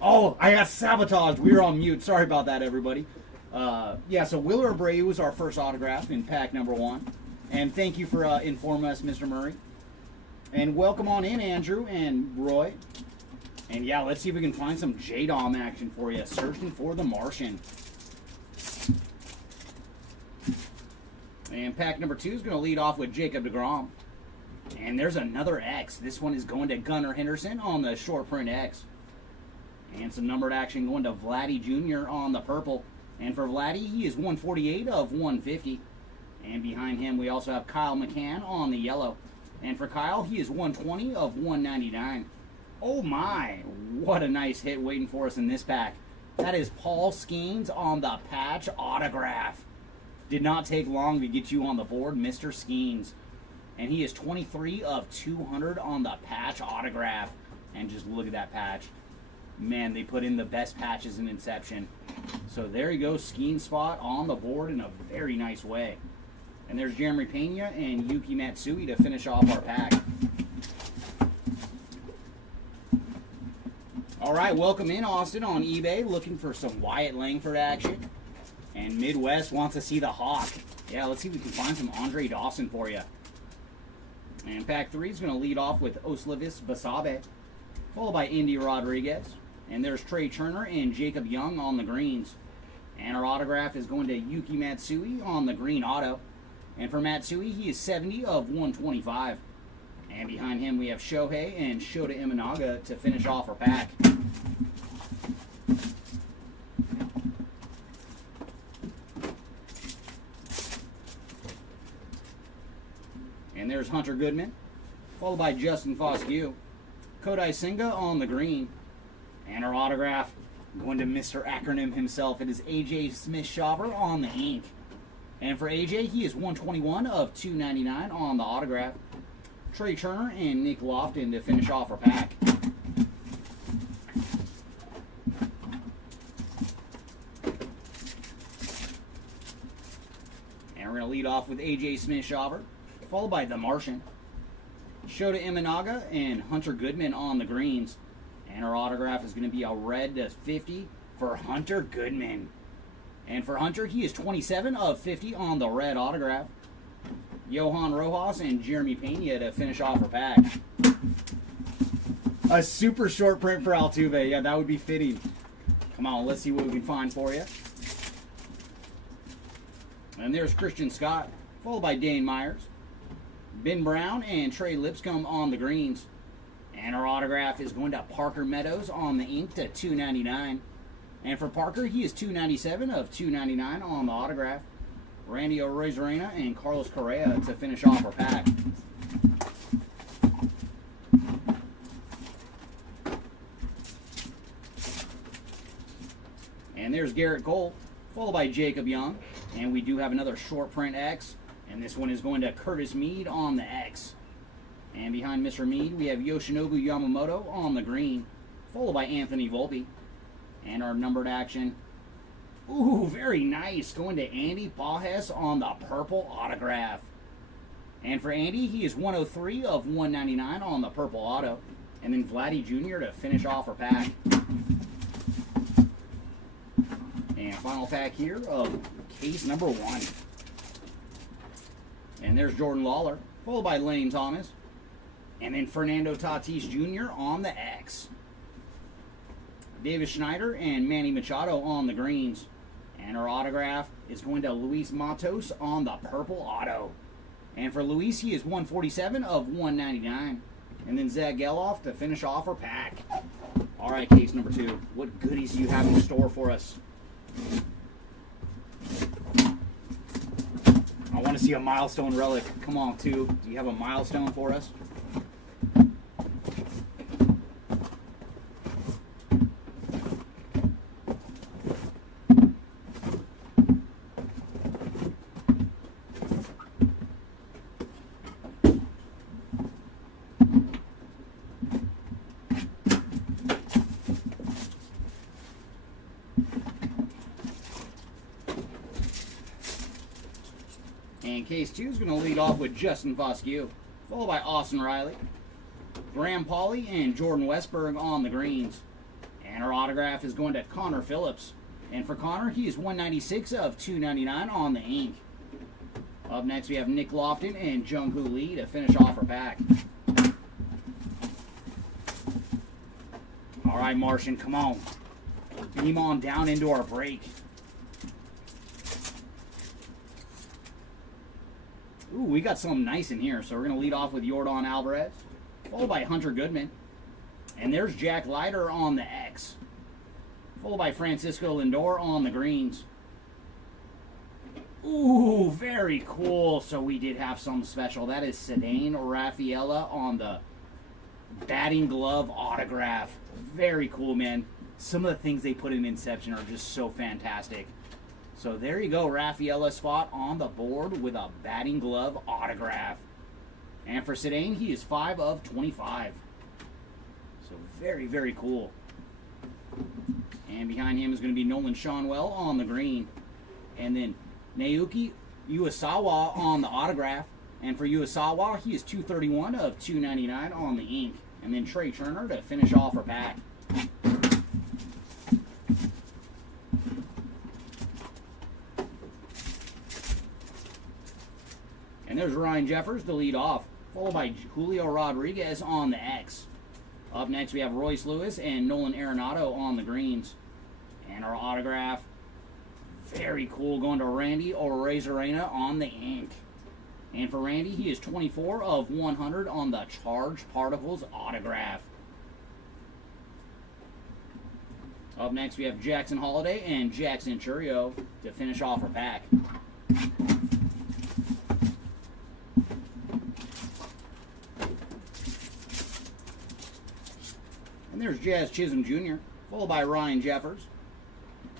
Oh, I got sabotaged. We were on mute. Sorry about that, everybody. Yeah, so Willer Abreu was our first autograph in pack number 1. And thank you for informing us, Mr. Murray. And welcome on in, Andrew and Roy. And yeah, let's see if we can find some J-Dom action for you. Searching for the Martian. And pack number 2 is going to lead off with Jacob deGrom. And there's another X. This one is going to Gunnar Henderson on the short print X. And some numbered action going to Vladdy Jr. on the purple. And for Vladdy, he is 148 of 150. And behind him, we also have Kyle McCann on the yellow. And for Kyle, he is 120 of 199. Oh my, what a nice hit waiting for us in this pack. That is Paul Skeens on the patch autograph. Did not take long to get you on the board, Mr. Skeens. And he is 23 of 200 on the patch autograph. And just look at that patch. Man, they put in the best patches in Inception. So there you go, Skeen spot on the board in a very nice way. And there's Jeremy Pena and Yuki Matsui to finish off our pack. All right, welcome in, Austin, on eBay, looking for some Wyatt Langford action. And Midwest wants to see the Hawk. Yeah, let's see if we can find some Andre Dawson for you. And pack 3 is going to lead off with Oslevis Basabe, followed by Indy Rodriguez. And there's Trey Turner and Jacob Young on the greens. And our autograph is going to Yuki Matsui on the green auto. And for Matsui, he is 70 of 125. And behind him, we have Shohei and Shota Imanaga to finish off our pack. And there's Hunter Goodman, followed by Justin Foscue. Kodai Senga on the green. And our autograph going to Mr. Acronym himself. It is AJ Smith-Shopper on the ink. And for AJ, he is 121 of 299 on the autograph. Trey Turner and Nick Lofton to finish off our pack. And we're going to lead off with AJ Smith-Shopper, followed by The Martian. Shota Imanaga and Hunter Goodman on the greens. And our autograph is going to be a red to 50 for Hunter Goodman. And for Hunter, he is 27 of 50 on the red autograph. Johan Rojas and Jeremy Pena to finish off our pack. A super short print for Altuve. Yeah, that would be fitting. Come on, let's see what we can find for you. And there's Christian Scott, followed by Dane Myers. Ben Brown and Trey Lipscomb on the greens. And our autograph is going to Parker Meadows on the ink to 299. And for Parker, he is 297 of 299 on the autograph. Randy Arozarena and Carlos Correa to finish off our pack. And there's Garrett Cole, followed by Jacob Young. And we do have another short print X. And this one is going to Curtis Mead on the X. And behind Mr. Mead, we have Yoshinobu Yamamoto on the green, followed by Anthony Volpe. And our numbered action. Ooh, very nice. Going to Andy Pajes on the purple autograph. And for Andy, he is 103 of 199 on the purple auto. And then Vladdy Jr. to finish off our pack. And final pack here of case number 1. And there's Jordan Lawler, followed by Lane Thomas. And then Fernando Tatis Jr. on the X. Davis Schneider and Manny Machado on the greens. And our autograph is going to Luis Matos on the purple auto. And for Luis, he is 147 of 199. And then Zach Geloff to finish off our pack. All right, case number 2. What goodies do you have in store for us? I want to see a milestone relic. Come on, 2. Do you have a milestone for us? And case 2 is going to lead off with Justin Foscue, followed by Austin Riley, Graham Pauley, and Jordan Westberg on the greens. And And our autograph is going to Connor Phillips. And for Connor, he is 196 of 299 on the ink. Up next, we have Nick Lofton and Jung-Hoo Lee to finish off our pack. All right, Martian, come on. Beam on down into our break. Ooh, we got something nice in here. So we're going to lead off with Yordan Alvarez, followed by Hunter Goodman. And there's Jack Leiter on the X, followed by Francisco Lindor on the greens. Ooh, very cool. So we did have something special. That is Ceddanne Rafaela on the batting glove autograph. Very cool, man. Some of the things they put in Inception are just so fantastic. So there you go, Rafaela spot on the board with a batting glove autograph. And for Ceddanne, he is 5 of 25. So very, very cool. And behind him is going to be Nolan Schanuel on the green. And then Naoki Uesawa on the autograph. And for Uesawa, he is 231 of 299 on the ink. And then Trey Turner to finish off our pack. And there's Ryan Jeffers to lead off, followed by Julio Rodriguez on the X. Up next, we have Royce Lewis and Nolan Arenado on the greens. And our autograph, very cool, going to Randy Arozarena on the ink. And for Randy, he is 24 of 100 on the Charged Particles autograph. Up next, we have Jackson Holiday and Jackson Churio to finish off our pack. And there's Jazz Chisholm Jr., followed by Ryan Jeffers.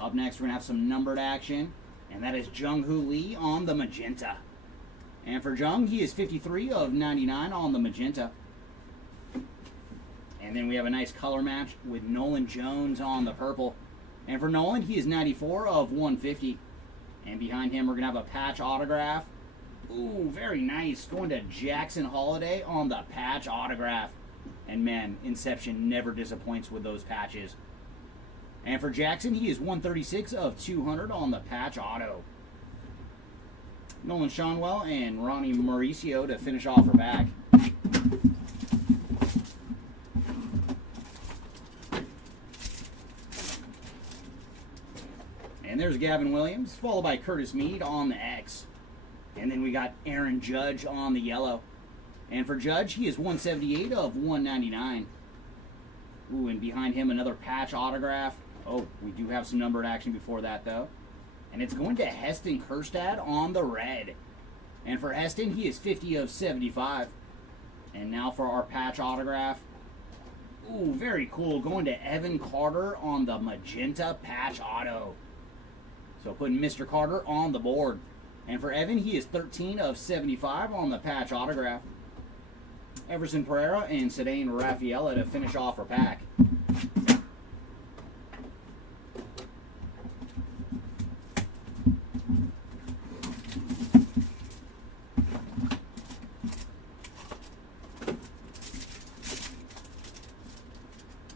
Up next, we're going to have some numbered action, and that is Jung-Hoo Lee on the magenta. And for Jung, he is 53 of 99 on the magenta. And then we have a nice color match with Nolan Jones on the purple. And for Nolan, he is 94 of 150. And behind him, we're going to have a patch autograph. Ooh, very nice. Going to Jackson Holiday on the patch autograph. And man, Inception never disappoints with those patches. And for Jackson, he is 136 of 200 on the patch auto. Nolan Schanuel and Ronnie Mauricio to finish off our pack. And there's Gavin Williams, followed by Curtis Mead on the X. And then we got Aaron Judge on the yellow. And for Judge, he is 178 of 199. Ooh, and behind him, another patch autograph. Oh, we do have some numbered action before that, though. And it's going to Heston Kjerstad on the red. And for Heston, he is 50 of 75. And now for our patch autograph. Ooh, very cool. Going to Evan Carter on the magenta patch auto. So putting Mr. Carter on the board. And for Evan, he is 13 of 75 on the patch autograph. Everson Pereira and Ceddanne Rafaela to finish off our pack.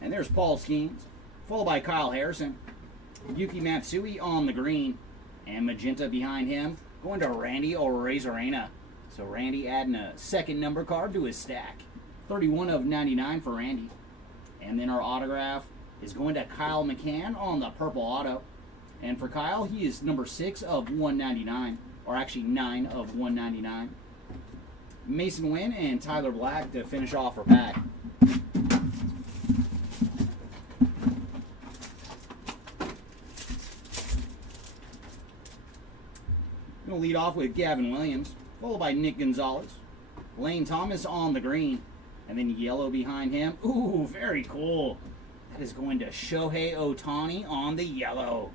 And there's Paul Skeens, followed by Kyle Harrison. Yuki Matsui on the green. And magenta behind him, going to Randy Arozarena. So Randy adding a second number card to his stack. 31 of 99 for Randy. And then our autograph is going to Kyle McCann on the purple auto. And for Kyle, he is number 6 of 199. Or actually 9 of 199. Mason Wynn and Tyler Black to finish off our pack. Going to lead off with Gavin Williams, followed by Nick Gonzalez. Lane Thomas on the green, and then yellow behind him. Ooh, very cool. That is going to Shohei Ohtani on the yellow.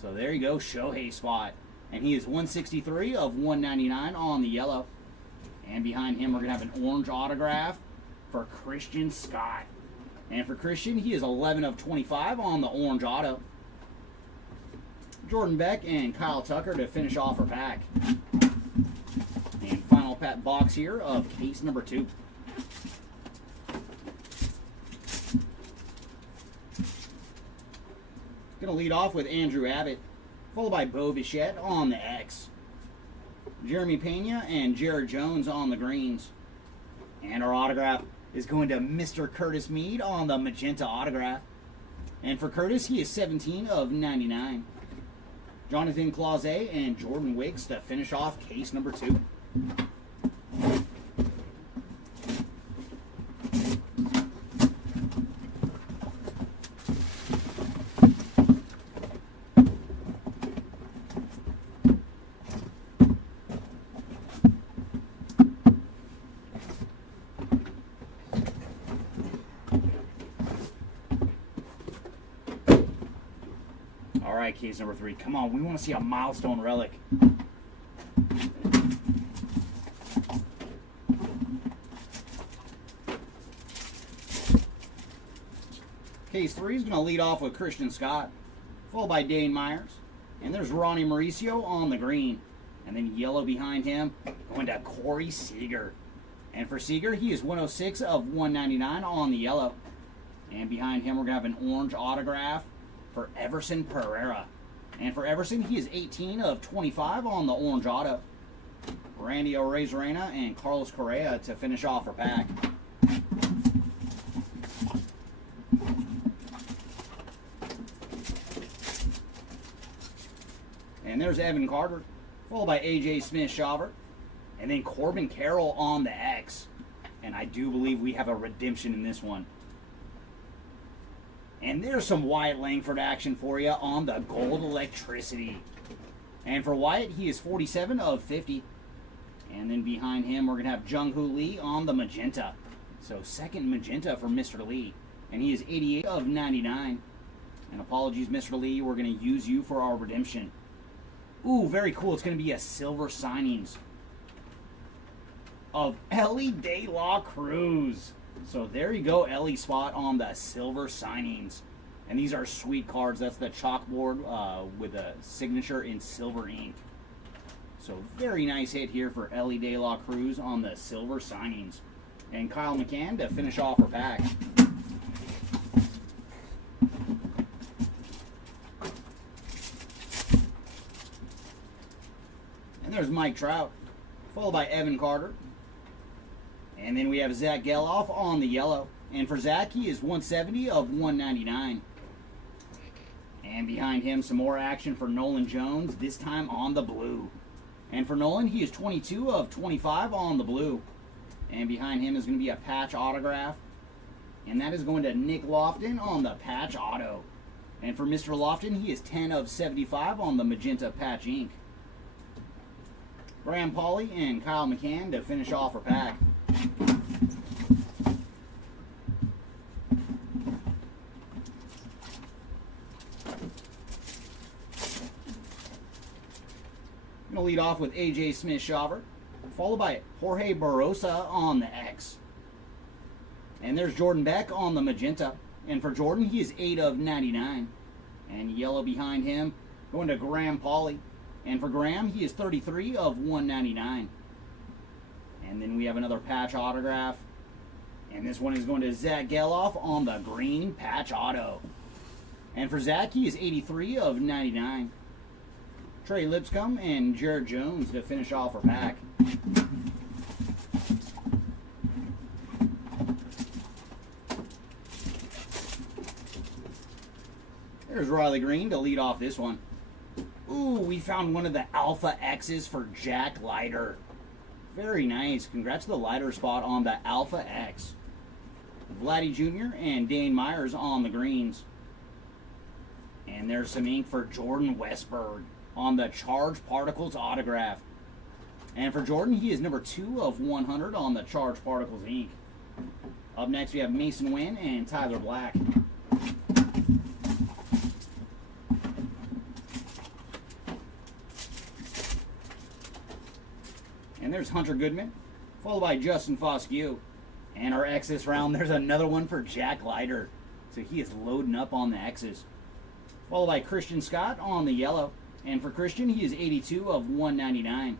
So there you go, Shohei spot. And he is 163 of 199 on the yellow. And behind him, we're going to have an orange autograph for Christian Scott. And for Christian, he is 11 of 25 on the orange auto. Jordan Beck and Kyle Tucker to finish off our pack. And final box here of case number 2. Going to lead off with Andrew Abbott, followed by Bo Bichette on the X. Jeremy Pena and Jared Jones on the greens. And our autograph is going to Mr. Curtis Mead on the magenta autograph. And for Curtis, he is 17 of 99. Jonathan Clause and Jordan Wicks to finish off case number 2. All right, case number 3. Come on, we want to see a milestone relic. Case 3 is going to lead off with Christian Scott, followed by Dane Myers. And there's Ronnie Mauricio on the green. And then yellow behind him, going to Corey Seager. And for Seager, he is 106 of 199 on the yellow. And behind him, we're going to have an orange autograph for Everson Pereira. And for Everson, he is 18 of 25 on the orange auto. Randy Arozarena and Carlos Correa to finish off our pack. And there's Evan Carter, followed by A.J. Smith-Shawver. And then Corbin Carroll on the X. And I do believe we have a redemption in this one. And there's some Wyatt Langford action for you on the gold electricity. And for Wyatt, he is 47 of 50. And then behind him, we're going to have Jung-Hoo Lee on the magenta. So second magenta for Mr. Lee. And he is 88 of 99. And apologies, Mr. Lee, we're going to use you for our redemption. Ooh, very cool. It's going to be a silver signings of Ellie De La Cruz. So there you go, Ellie spot on the silver signings. And these are sweet cards. That's the chalkboard with a signature in silver ink. So very nice hit here for Ellie De La Cruz on the silver signings. And Kyle McCann to finish off her pack. And there's Mike Trout, followed by Evan Carter. And then we have Zach Geloff on the yellow. And for Zach, he is 170 of 199. And behind him, some more action for Nolan Jones, this time on the blue. And for Nolan, he is 22 of 25 on the blue. And behind him is going to be a patch autograph. And that is going to Nick Lofton on the patch auto. And for Mr. Lofton, he is 10 of 75 on the magenta patch ink. Graham Pauley and Kyle McCann to finish off our pack. I'm going to lead off with A.J. Smith-Shawver, followed by Jorge Barosa on the X. And there's Jordan Beck on the magenta. And for Jordan, he is 8 of 99. And yellow behind him, going to Graham Pauley. And for Graham, he is 33 of 199. And then we have another patch autograph. And this one is going to Zach Geloff on the green patch auto. And for Zach, he is 83 of 99. Trey Lipscomb and Jared Jones to finish off our pack. There's Riley Green to lead off this one. Ooh, we found one of the Alpha X's for Jack Leiter. Very nice. Congrats to the Leiter spot on the Alpha X. Vladdy Jr. and Dane Myers on the greens. And there's some ink for Jordan Westberg on the Charged Particles autograph. And for Jordan, he is number 2 of 100 on the Charged Particles ink. Up next, we have Mason Wynn and Tyler Black. And there's Hunter Goodman, followed by Justin Foscue. And our X this round, there's another one for Jack Leiter. So he is loading up on the X's. Followed by Christian Scott on the yellow. And for Christian, he is 82 of 199.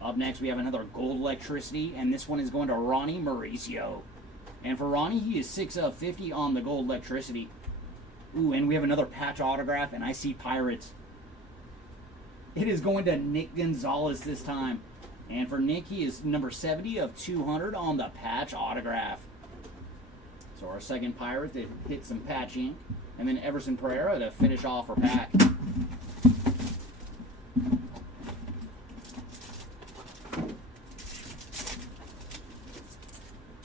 Up next, we have another gold electricity. And this one is going to Ronnie Mauricio. And for Ronnie, he is 6 of 50 on the gold electricity. Ooh, and we have another patch autograph, and I see Pirates. It is going to Nick Gonzalez this time. And for Nick, he is number 70 of 200 on the patch autograph. So our second Pirate that hit some patch ink. And then Everson Pereira to finish off our pack.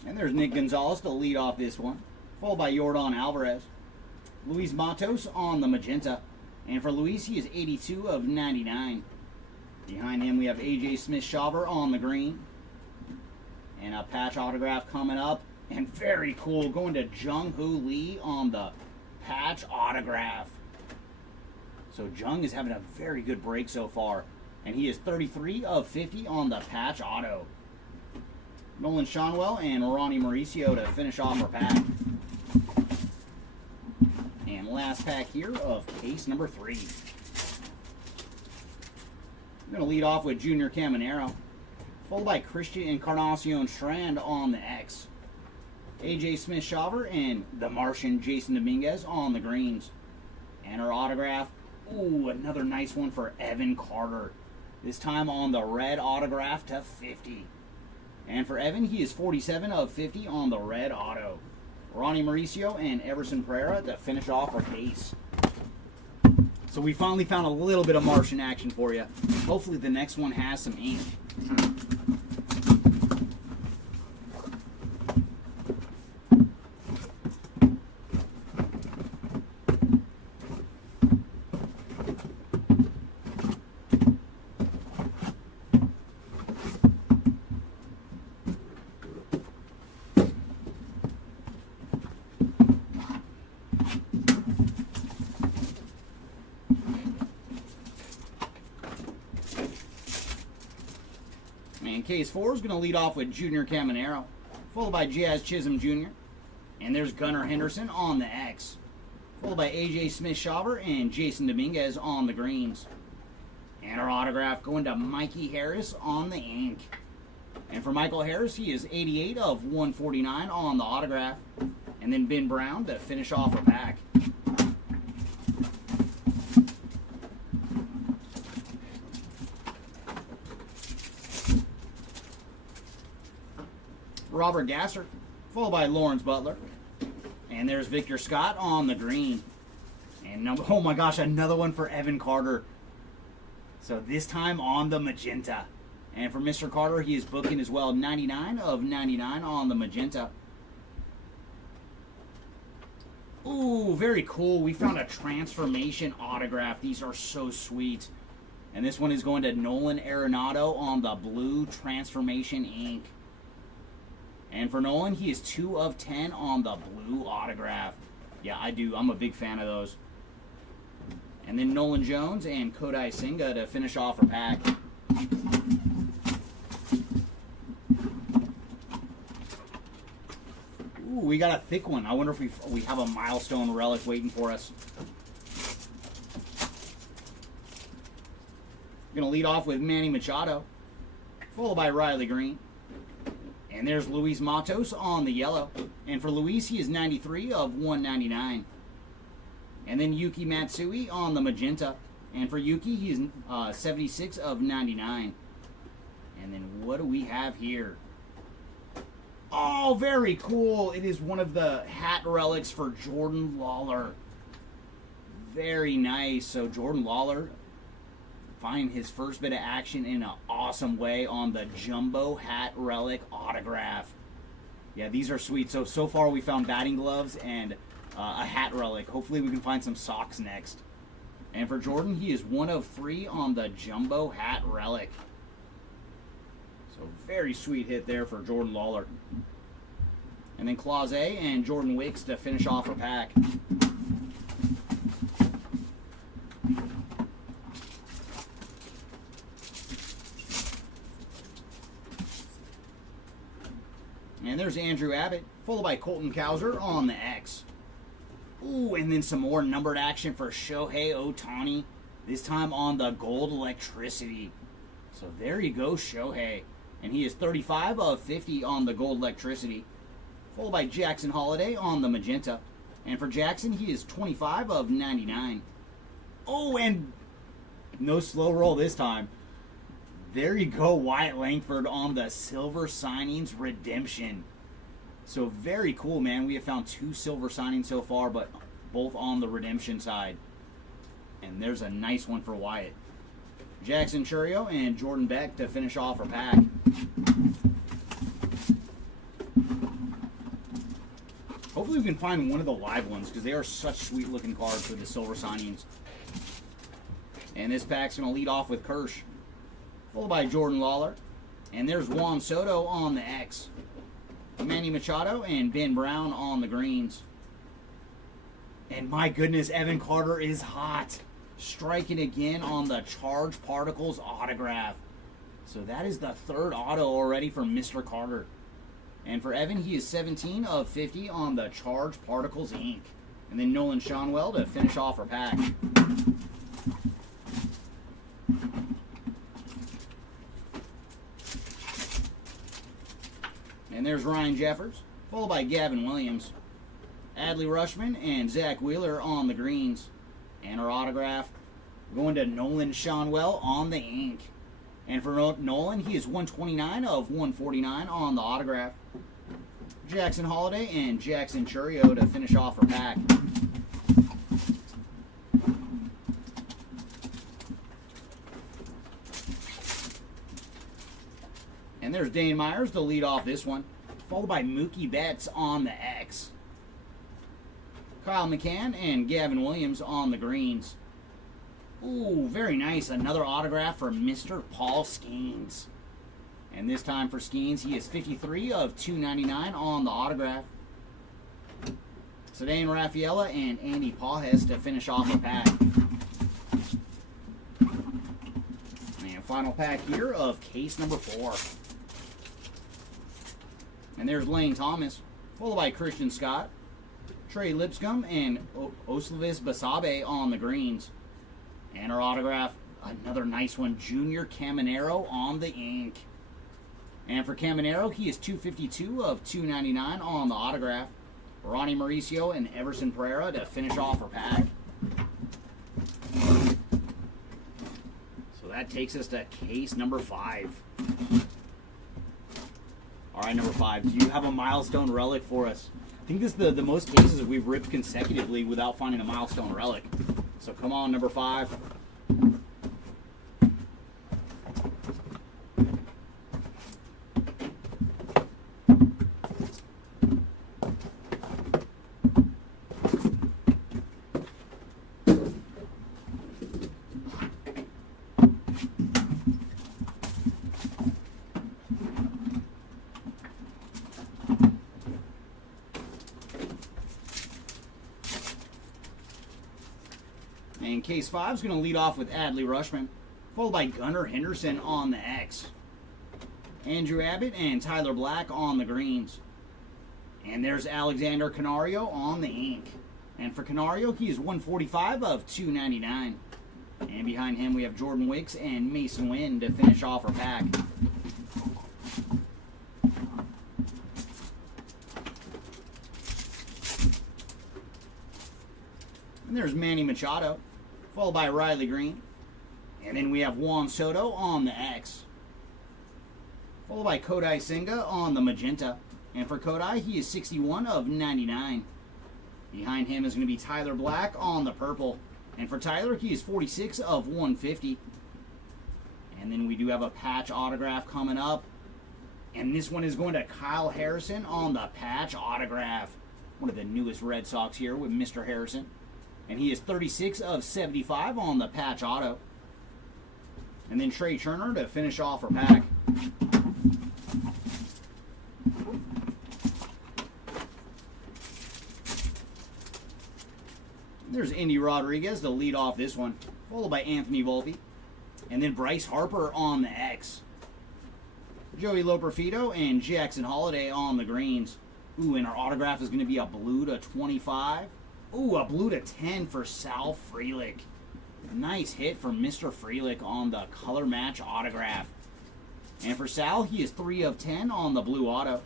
And there's Nick Gonzalez to lead off this one. Followed by Yordan Alvarez. Luis Matos on the magenta. And for Luis, he is 82 of 99. Behind him, we have A.J. Smith-Shawver on the green. And a patch autograph coming up. And very cool, going to Jung-Hoo Lee on the patch autograph. So Jung is having a very good break so far. And he is 33 of 50 on the patch auto. Nolan Shanwell and Ronnie Mauricio to finish off our pack. And last pack here of case number 3. I'm going to lead off with Junior Caminero, followed by Christian Encarnacion Strand on the X. A.J. Smith-Shawver and the Martian Jason Dominguez on the greens. And our autograph, ooh, another nice one for Evan Carter. This time on the red autograph to 50. And for Evan, he is 47 of 50 on the red auto. Ronnie Mauricio and Everson Pereira to finish off our case. So we finally found a little bit of Martian action for you. Hopefully the next one has some ink. And case 4 is going to lead off with Junior Caminero, followed by Jazz Chisholm Jr. And there's Gunnar Henderson on the X, followed by A.J. Smith-Shawver and Jason Dominguez on the greens. And our autograph going to Mikey Harris on the ink. And for Michael Harris, he is 88 of 149 on the autograph. And then Ben Brown to finish off our pack. Robert Gasser, followed by Lawrence Butler. And there's Victor Scott on the green. And oh my gosh, another one for Evan Carter. So this time on the magenta. And for Mr. Carter, he is booking as well 99 of 99 on the magenta. Ooh, very cool. We found a transformation autograph. These are so sweet. And this one is going to Nolan Arenado on the blue transformation ink. And for Nolan, he is 2 of 10 on the blue autograph. Yeah, I do. I'm a big fan of those. And then Nolan Jones and Kodai Senga to finish off our pack. Ooh, we got a thick one. I wonder if we have a milestone relic waiting for us. Going to lead off with Manny Machado, followed by Riley Green. And there's Luis Matos on the yellow. And for Luis, he is 93 of 199. And then Yuki Matsui on the magenta. And for Yuki, he is 76 of 99. And then what do we have here? Oh, very cool. It is one of the hat relics for Jordan Lawler. Very nice. So Jordan Lawler find his first bit of action in an awesome way on the jumbo hat relic autograph. Yeah, these are sweet. So far we found batting gloves and a hat relic. Hopefully we can find some socks next. And for Jordan, he is 1 of 3 on the jumbo hat relic. So very sweet hit there for Jordan Lawler. And then Clause A and Jordan Wicks to finish off our pack. And there's Andrew Abbott, followed by Colton Cowser on the X. Ooh, and then some more numbered action for Shohei Ohtani, this time on the gold electricity. So there you go, Shohei. And he is 35 of 50 on the gold electricity, followed by Jackson Holiday on the magenta. And for Jackson, he is 25 of 99. Oh, and no slow roll this time. There you go, Wyatt Langford on the Silver Signings Redemption. So very cool, man. We have found 2 silver signings so far, but both on the redemption side. And there's a nice one for Wyatt. Jackson Churio and Jordan Beck to finish off our pack. Hopefully we can find one of the live ones, because they are such sweet looking cards for the silver signings. And this pack's going to lead off with Kirsch, followed by Jordan Lawler. And there's Juan Soto on the X. Manny Machado and Ben Brown on the greens. And my goodness, Evan Carter is hot. Striking again on the Charged Particles autograph. So that is the 3rd auto already for Mr. Carter. And for Evan, he is 17 of 50 on the Charged Particles ink. And then Nolan Shonwell to finish off our pack. And there's Ryan Jeffers, followed by Gavin Williams, Adley Rutschman, and Zach Wheeler on the greens. And our autograph going to Nolan Shonwell on the ink. And for Nolan, he is 129 of 149 on the autograph. Jackson Holiday and Jackson Churio to finish off our pack. And there's Dane Myers to lead off this one, followed by Mookie Betts on the X. Kyle McCann and Gavin Williams on the greens. Ooh, very nice. Another autograph for Mr. Paul Skeens. And this time for Skeens, he is 53 of 299 on the autograph. Ceddanne Rafaela and Andy Pajes to finish off the pack. And final pack here of case number 4. And there's Lane Thomas, followed by Christian Scott, Trey Lipscomb, and Oslevis Basabe on the greens. And our autograph, another nice one, Junior Caminero on the ink. And for Caminero, he is 252 of 299 on the autograph. Ronnie Mauricio and Everson Pereira to finish off our pack. So that takes us to case number 5. All right, number 5. Do you have a milestone relic for us? I think this is the most cases we've ripped consecutively without finding a milestone relic. So come on, number 5. And case 5 is going to lead off with Adley Rutschman, followed by Gunnar Henderson on the X. Andrew Abbott and Tyler Black on the greens. And there's Alexander Canario on the ink. And for Canario, he is 145 of 299. And behind him, we have Jordan Wicks and Mason Wynn to finish off our pack. And there's Manny Machado, followed by Riley Green. And then we have Juan Soto on the X, followed by Kodai Senga on the magenta. And for Kodai, he is 61 of 99. Behind him is going to be Tyler Black on the purple. And for Tyler, he is 46 of 150. And then we do have a patch autograph coming up. And this one is going to Kyle Harrison on the patch autograph. One of the newest Red Sox here with Mr. Harrison. And he is 36 of 75 on the patch auto. And then Trey Turner to finish off our pack. There's Indy Rodriguez to lead off this one, followed by Anthony Volpe. And then Bryce Harper on the X. Joey Loperfido and Jackson Holiday on the greens. Ooh, and our autograph is going to be a blue to 25. Ooh, a blue to 10 for Sal Frelick. Nice hit from Mr. Frelick on the color match autograph. And for Sal, he is 3 of 10 on the blue auto.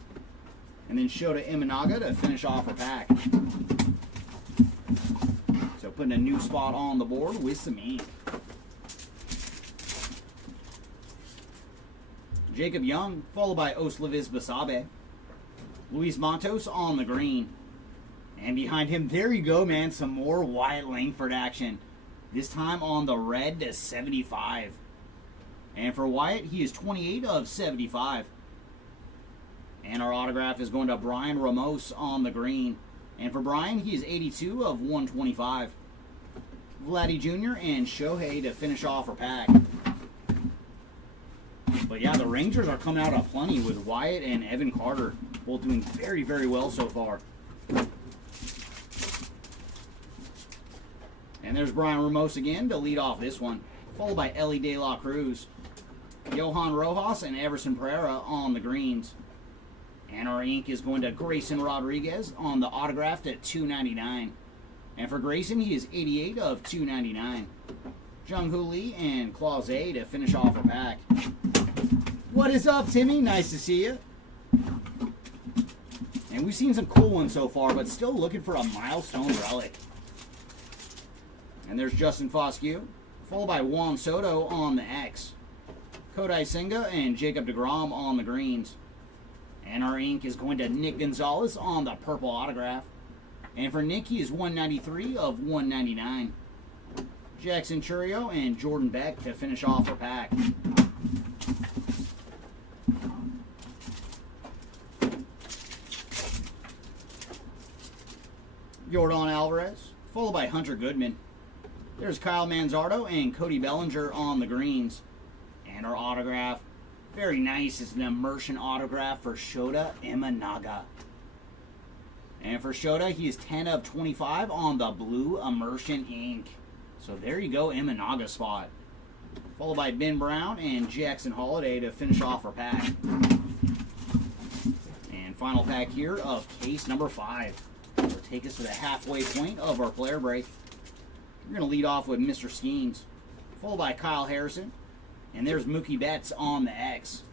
And then Shota Imanaga to finish off our pack. putting a new spot on the board with some ink. Jacob Young, followed by Oslevis Basabe. Luis Matos on the green. And behind him, there you go, man, some more Wyatt Langford action. This time on the red to 75. And for Wyatt, he is 28 of 75. And our autograph is going to Brian Ramos on the green. And for Brian, he is 82 of 125. Vladdy Jr. and Shohei to finish off our pack. But yeah, the Rangers are coming out of plenty with Wyatt and Evan Carter both doing very, very well so far. And there's Brian Ramos again to lead off this one, followed by Ellie De La Cruz, Johan Rojas, and Everson Pereira on the greens. And our ink is going to Grayson Rodriguez on the autograph at $2.99. And for Grayson, he is 88 of 299. Jung Hoo Lee and Clause A to finish off our pack. What is up, Timmy? Nice to see you. And we've seen some cool ones so far, but still looking for a milestone relic. And there's Justin Foscue, followed by Juan Soto on the X. Kodai Senga and Jacob deGrom on the greens. And our ink is going to Nick Gonzalez on the purple autograph. And for Nick, he is 193 of 199. Jackson Churio and Jordan Beck to finish off our pack. Jordan Alvarez, followed by Hunter Goodman. There's Kyle Manzardo and Cody Bellinger on the greens. And our autograph, very nice, is an immersion autograph for Shota Imanaga. And for Shota, he is 10 of 25 on the blue immersion ink. So there you go, Imanaga spot. Followed by Ben Brown and Jackson Holiday to finish off our pack. And final pack here of case number 5. Will take us to the halfway point of our player break. We're going to lead off with Mr. Skeens, followed by Kyle Harrison. And there's Mookie Betts on the X.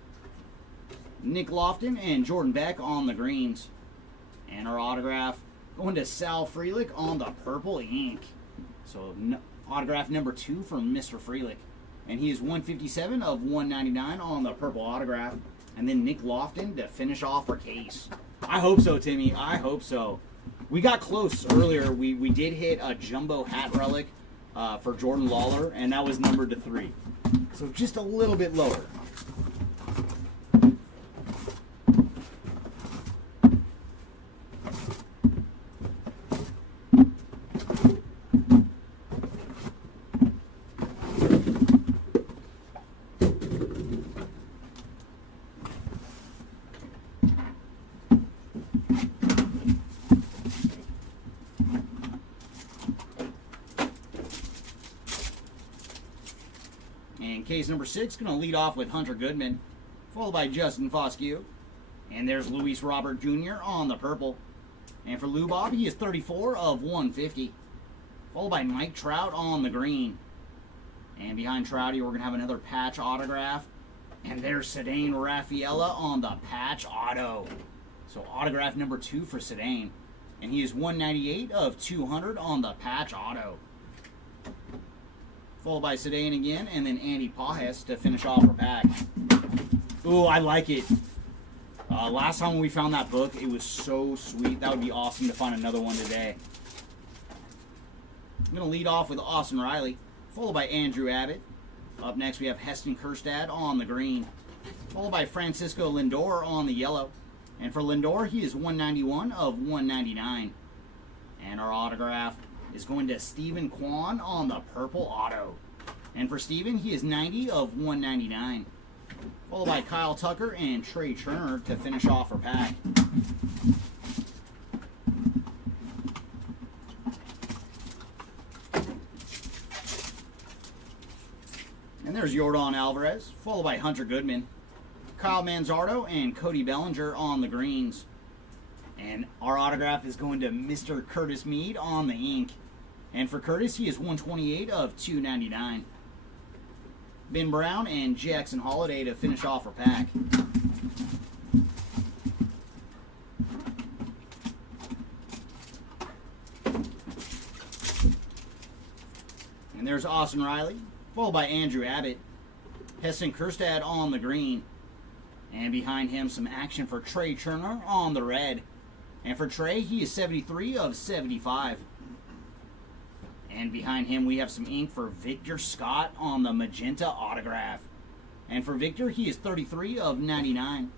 Nick Lofton and Jordan Beck on the greens. And our autograph going to Sal Frelick on the purple ink. So autograph number 2 from Mr. Frelick. And he is 157 of 199 on the purple autograph. And then Nick Lofton to finish off our case. I hope so, Timmy. I hope so. We got close earlier. We did hit a jumbo hat relic for Jordan Lawler, and that was numbered to 3. So just a little bit lower. And case number 6 going to lead off with Hunter Goodman, followed by Justin Foscue. And there's Luis Robert Jr. on the purple. And for Lou Bob, he is 34 of 150. Followed by Mike Trout on the green. And behind Trouty, we're going to have another patch autograph. And there's Cedane Rafaela on the patch auto. So autograph number 2 for Cedane. And he is 198 of 200 on the patch auto. Followed by Cedane again, and then Andy Pajes to finish off our pack. Ooh, I like it. Last time when we found that book, it was so sweet. That would be awesome to find another one today. I'm going to lead off with Austin Riley, followed by Andrew Abbott. Up next, we have Heston Kjerstad on the green, followed by Francisco Lindor on the yellow. And for Lindor, he is 191 of 199. And our autograph is going to Stephen Kwan on the purple auto. And for Stephen, he is 90 of 199. Followed by Kyle Tucker and Trey Turner to finish off our pack. And there's Jordan Alvarez, followed by Hunter Goodman, Kyle Manzardo, and Cody Bellinger on the greens. And our autograph is going to Mr. Curtis Mead on the ink. And for Curtis, he is 128 of 299. Ben Brown and Jackson Holiday to finish off our pack. there's Austin Riley, followed by Andrew Abbott. Heston Kjerstad on the green. And behind him, some action for Trey Turner on the red. And for Trey, he is 73 of 75. And behind him, we have some ink for Victor Scott on the magenta autograph. And for Victor, he is 33 of 99.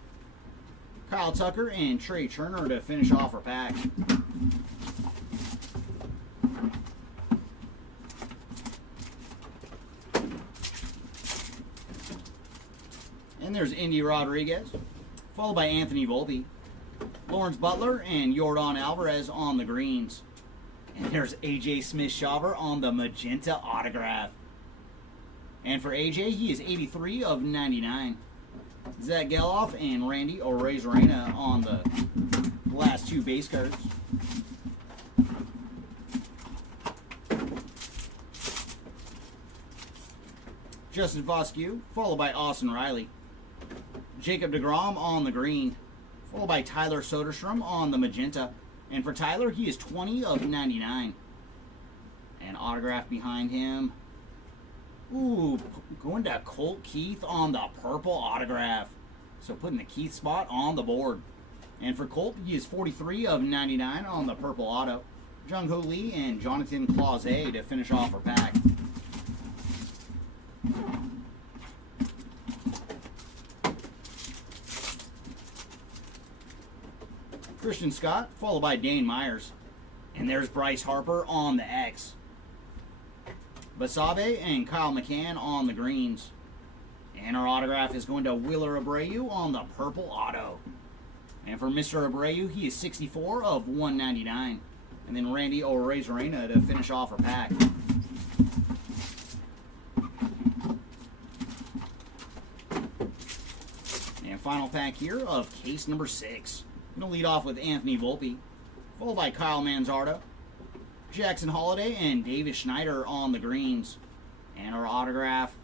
Kyle Tucker and Trey Turner to finish off our pack. And there's Indy Rodriguez, followed by Anthony Volpe, Lawrence Butler, and Yordan Alvarez on the greens. And there's AJ Smith-Shawver on the magenta autograph. And for AJ, he is 83 of 99. Zach Geloff and Randy Arozarena on the last two base cards. Justin Foscue, followed by Austin Riley. Jacob deGrom on the green, followed by Tyler Soderstrom on the magenta. And for Tyler, he is 20 of 99. And autograph behind him. Ooh, going to Colt Keith on the purple autograph. So putting the Keith spot on the board. And for Colt, he is 43 of 99 on the purple auto. Jung Ho Lee and Jonathan Clauset to finish off our pack. Christian Scott, followed by Dane Myers. And there's Bryce Harper on the X. Basabe and Kyle McCann on the greens. And our autograph is going to Wheeler Abreu on the purple auto. And for Mr. Abreu, he is 64 of 199. And then Randy Arozarena to finish off our pack. And final pack here of case number 6. I'm going to lead off with Anthony Volpe, followed by Kyle Manzardo, Jackson Holiday, and Davis Schneider on the greens. And our autograph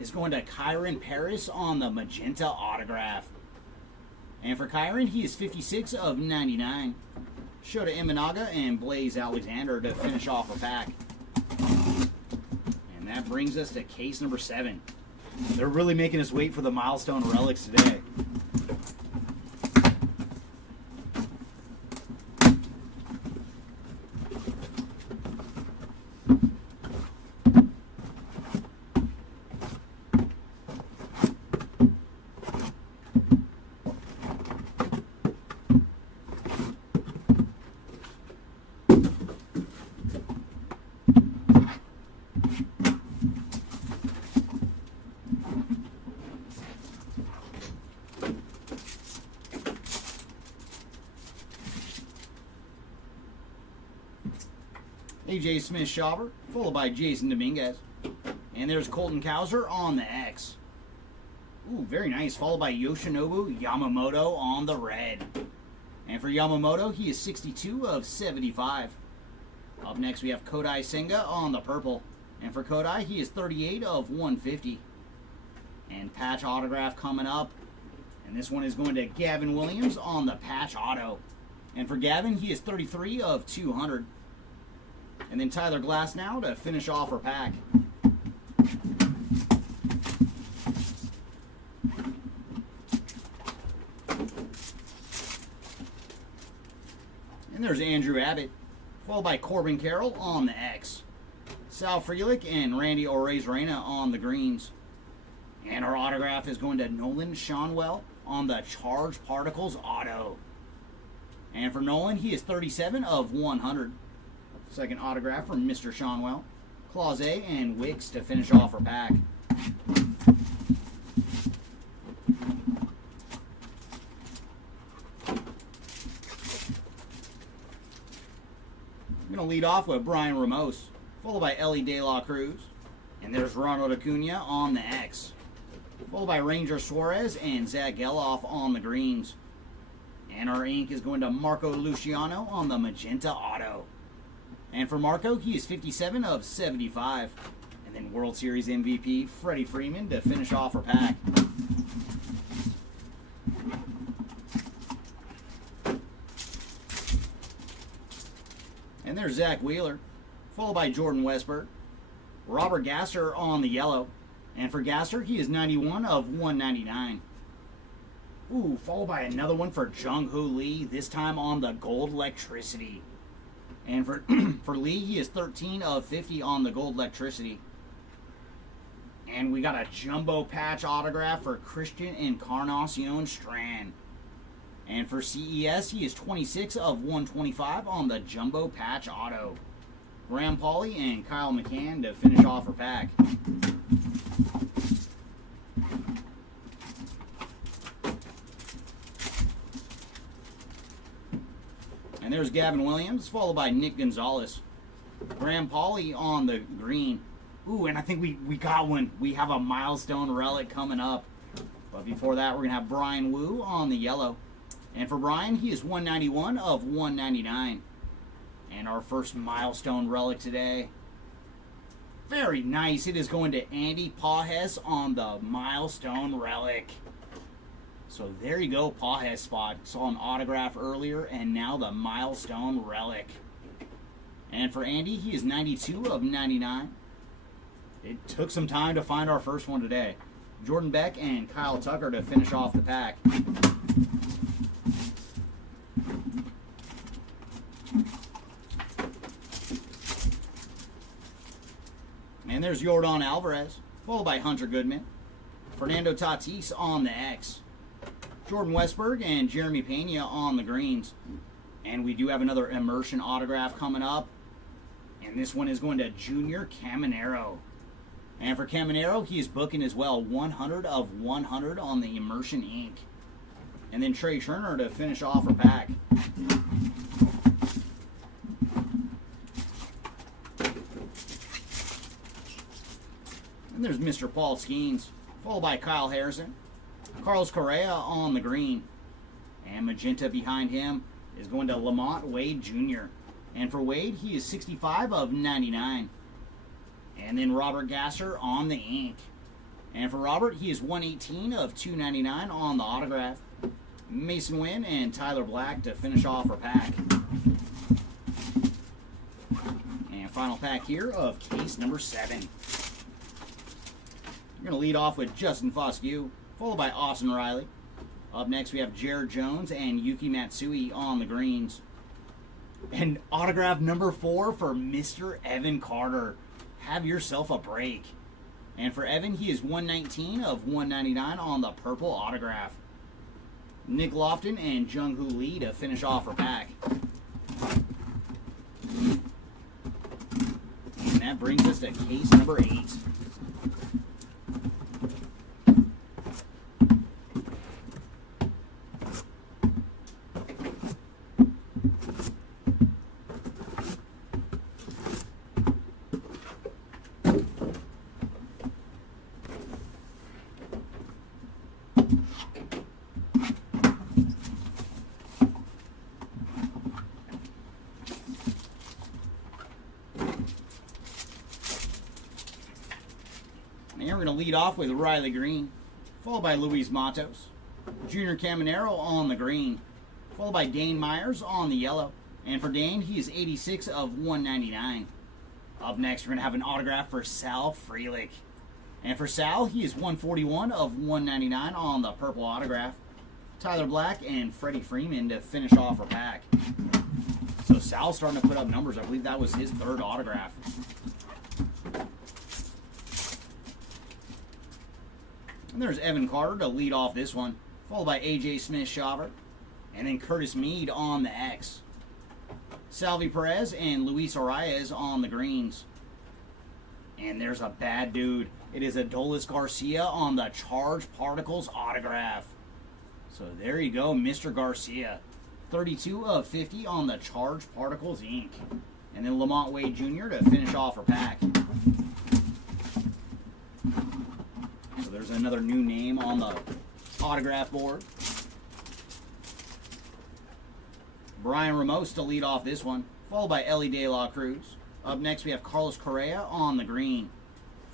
is going to Kyron Paris on the magenta autograph. And for Kyron, he is 56 of 99. Shota Imanaga and Blaze Alexander to finish off our pack. And that brings us to case number 7. They're really making us wait for the milestone relics today. AJ Smith-Shawver, followed by Jason Dominguez. And there's Colton Cowser on the X. Ooh, very nice. Followed by Yoshinobu Yamamoto on the red. And for Yamamoto, he is 62 of 75. Up next, we have Kodai Senga on the purple. And for Kodai, he is 38 of 150. And patch autograph coming up. And this one is going to Gavin Williams on the patch auto. And for Gavin, he is 33 of 200. And then Tyler Glasnow to finish off our pack. And there's Andrew Abbott, followed by Corbin Carroll on the X. Sal Frelick and Randy Arozarena on the greens. And our autograph is going to Nolan Schanuel on the Charged Particles auto. And for Nolan, he is 37 of 100. Second autograph from Mr. Schanuel, Clauset, and Wicks to finish off our pack. I'm going to lead off with Brian Ramos, followed by Ellie De La Cruz. And there's Ronald Acuna on the X, followed by Ranger Suarez and Zach Geloff on the greens. And our ink is going to Marco Luciano on the magenta auto. And for Marco, he is 57 of 75. And then World Series MVP Freddie Freeman to finish off our pack. And there's Zach Wheeler, followed by Jordan Westburg. Robert Gasser on the yellow. And for Gasser, he is 91 of 199. Ooh, followed by another one for Jung-Hoo Lee, this time on the gold electricity. And for, for Lee, he is 13 of 50 on the gold electricity. And we got a jumbo patch autograph for Christian Encarnacion Strand. And for CES, he is 26 of 125 on the jumbo patch auto. Graham Pauley and Kyle McCann to finish off our pack. And there's Gavin Williams, followed by Nick Gonzalez. Graham Pauley on the green. Ooh, and I think we got one. We have a milestone relic coming up. But before that, we're going to have Brian Wu on the yellow. And for Brian, he is 191 of 199. And our first milestone relic today. Very nice. It is going to Andy Pajes on the milestone relic. So there you go, Pajes spot. Saw an autograph earlier, and now the milestone relic. And for Andy, he is 92 of 99. It took some time to find our first one today. Jordan Beck and Kyle Tucker to finish off the pack. And there's Yordan Alvarez, followed by Hunter Goodman. Fernando Tatis on the X. Jordan Westberg and Jeremy Pena on the greens. And we do have another immersion autograph coming up. And this one is going to Junior Caminero. And for Caminero, he is booking as well, 100 of 100 on the Immersion Ink. And then Trey Turner to finish off our pack. And there's Mr. Paul Skeens, followed by Kyle Harrison. Carlos Correa on the green. And magenta behind him is going to Lamont Wade Jr. And for Wade, he is 65 of 99. And then Robert Gasser on the ink. And for Robert, he is 118 of 299 on the autograph. Mason Wynn and Tyler Black to finish off our pack. And final pack here of case number 7. We're going to lead off with Justin Foscue, followed by Austin Riley. Up next, we have Jared Jones and Yuki Matsui on the greens. And autograph number 4 for Mr. Evan Carter. Have yourself a break. And for Evan, he is 119 of 199 on the purple autograph. Nick Lofton and Jung-Hoo Lee to finish off our pack. And that brings us to case number 8. And we're going to lead off with Riley Green, followed by Luis Matos. Junior Caminero on the green, followed by Dane Myers on the yellow. And for Dane, he is 86 of 199. Up next, we're going to have an autograph for Sal Frelick. And for Sal, he is 141 of 199 on the purple autograph. Tyler Black and Freddie Freeman to finish off our pack. So Sal's starting to put up numbers. I believe that was his 3rd autograph. And there's Evan Carter to lead off this one, followed by A.J. Smith-Shawver, and then Curtis Mead on the X. Salvi Perez and Luis Arias on the greens. And there's a bad dude. It is Adolis Garcia on the Charged Particles autograph. So there you go, Mr. Garcia. 32 of 50 on the Charged Particles ink. And then Lamont Wade Jr. to finish off our pack. So there's another new name on the autograph board. Brian Ramos to lead off this one, followed by Ellie De La Cruz. Up next, we have Carlos Correa on the green,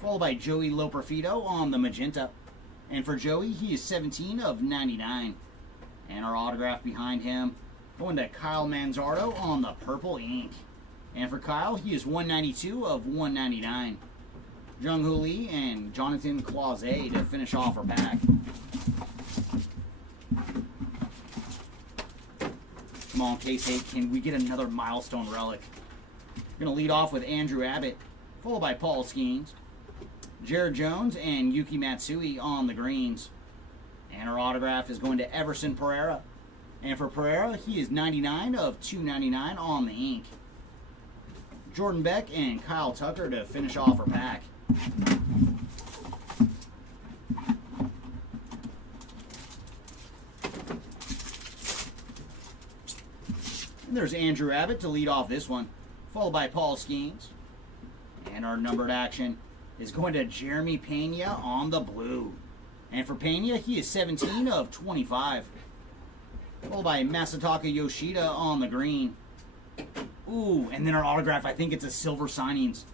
followed by Joey Loperfido on the magenta. And for Joey, he is 17 of 99. And our autograph behind him, going to Kyle Manzardo on the purple ink. And for Kyle, he is 192 of 199. Jung-Hoo Lee and Jonathan Clauset to finish off our pack. Come on, Case 8. Can we get another milestone relic? We're going to lead off with Andrew Abbott, followed by Paul Skeens, Jared Jones, and Yuki Matsui on the greens. And our autograph is going to Everson Pereira. And for Pereira, he is 99 of 299 on the ink. Jordan Beck and Kyle Tucker to finish off our pack. And there's Andrew Abbott to lead off this one, followed by Paul Skeens. And our numbered action is going to Jeremy Pena on the blue. And for Pena, he is 17 of 25. Followed by Masataka Yoshida on the green. Ooh, and then our autograph, I think it's a silver signings.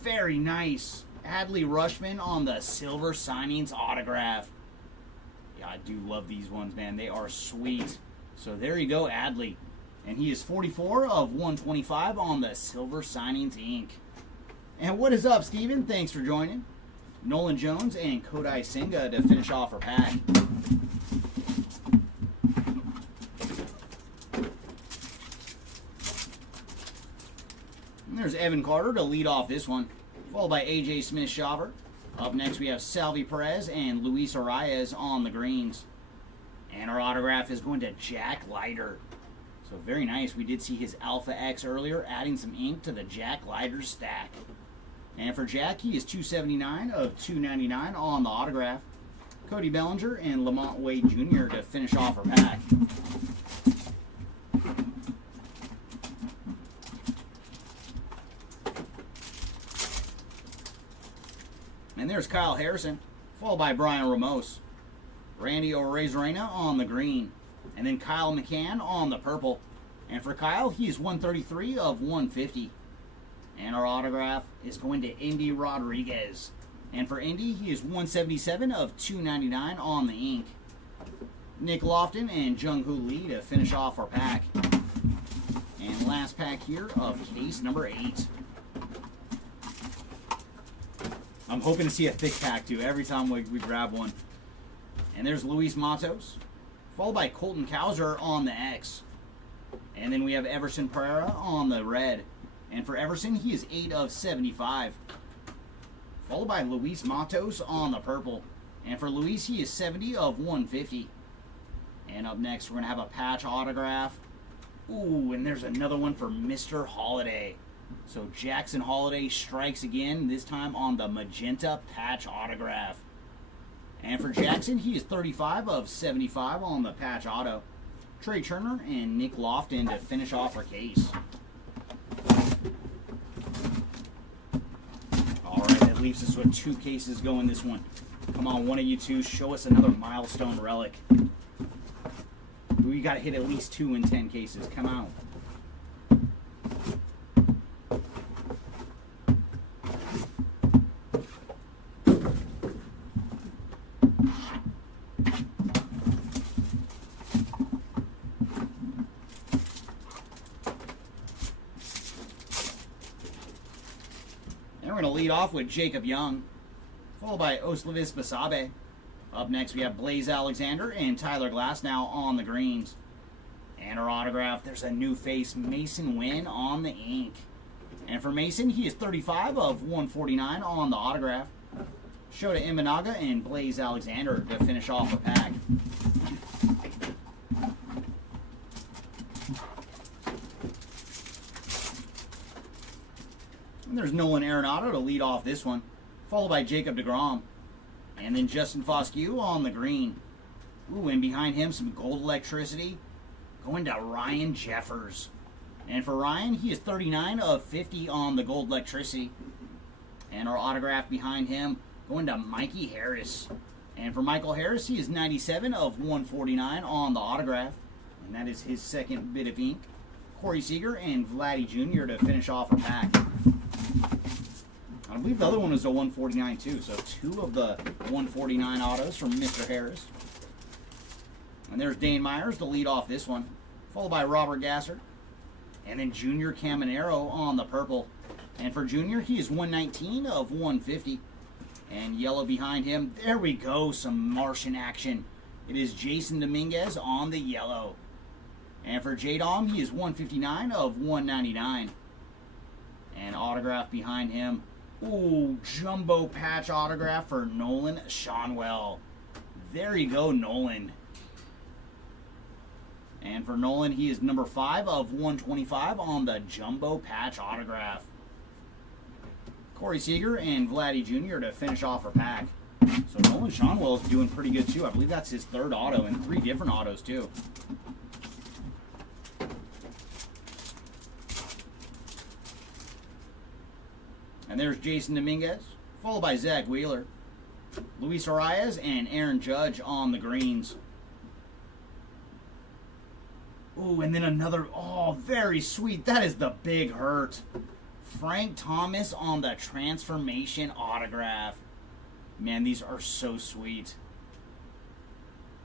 Very nice. Adley Rushman on the silver signings autograph. Yeah, I do love these ones, man. They are sweet. So there you go, Adley. And he is 44 of 125 on the silver signings ink. And what is up, Steven? Thanks for joining. Nolan Jones and Kodai Senga to finish off our pack. And there's Evan Carter to lead off this one, followed by AJ Smith-Shawver. Up next we have Salvi Perez and Luis Arias on the greens. And our autograph is going to Jack Leiter. So very nice. We did see his Alpha X earlier, adding some ink to the Jack Leiter stack. And for Jack, he is 279 of 299 on the autograph. Cody Bellinger and Lamont Wade Jr. to finish off our pack. And there's Kyle Harrison, followed by Brian Ramos. Randy Arozarena on the green. And then Kyle McCann on the purple. And for Kyle, he's 133 of 150. And our autograph is going to Indy Rodriguez. And for Indy, he is 177 of 299 on the ink. Nick Lofton and Jung-Hoo Lee to finish off our pack. And last pack here of case number 8. I'm hoping to see a thick pack too every time we grab one. And there's Luis Matos, followed by Colton Cowser on the X. And then we have Everson Pereira on the red. And for Everson, he is 8 of 75. Followed by Luis Matos on the purple. And for Luis, he is 70 of 150. And up next, we're going to have a patch autograph. Ooh, and there's another one for Mr. Holiday. So Jackson Holiday strikes again, this time on the magenta patch autograph. And for Jackson, he is 35 of 75 on the patch auto. Trey Turner and Nick Lofton to finish off our case. Alright, that leaves us with 2 cases going this one. Come on, one of you two, show us another milestone relic. We got to hit at least 2 in 10 cases. Come out. And we're going to lead off with Jacob Young, followed by Oslevis Basabe. Up next, we have Blaze Alexander and Tyler Glasnow on the greens. And our autograph, there's a new face, Mason Wynn on the ink. And for Mason, he is 35 of 149 on the autograph. Shota Imanaga and Blaze Alexander to finish off the pack. And there's Nolan Arenado to lead off this one, followed by Jacob deGrom. And then Justin Foscue on the green. Ooh, and behind him, some gold electricity going to Ryan Jeffers. And for Ryan, he is 39 of 50 on the gold electricity. And our autograph behind him going to Mikey Harris. And for Michael Harris, he is 97 of 149 on the autograph. And that is his second bit of ink. Corey Seager and Vladdy Jr. to finish off our pack. I believe the other one was a 149 too, so 2 of the 149 autos from Mr. Harris. And there's Dane Myers to lead off this one, followed by Robert Gasser. And then Junior Caminero on the purple. And for Junior, he is 119 of 150. And yellow behind him. There we go, some Martian action. It is Jason Dominguez on the yellow. And for J-Dom, he is 159 of 199. And autograph behind him. Ooh, jumbo patch autograph for Nolan Shonwell. There you go, Nolan. And for Nolan, he is number 5 of 125 on the jumbo patch autograph. Corey Seager and Vladdy Jr. to finish off our pack. So Nolan Shonwell is doing pretty good too. I believe that's his 3rd auto and 3 different autos too. And there's Jason Dominguez, followed by Zach Wheeler, Luis Arias, and Aaron Judge on the greens. Ooh, and then another, oh, very sweet. That is the big hurt. Frank Thomas on the transformation autograph. Man, these are so sweet.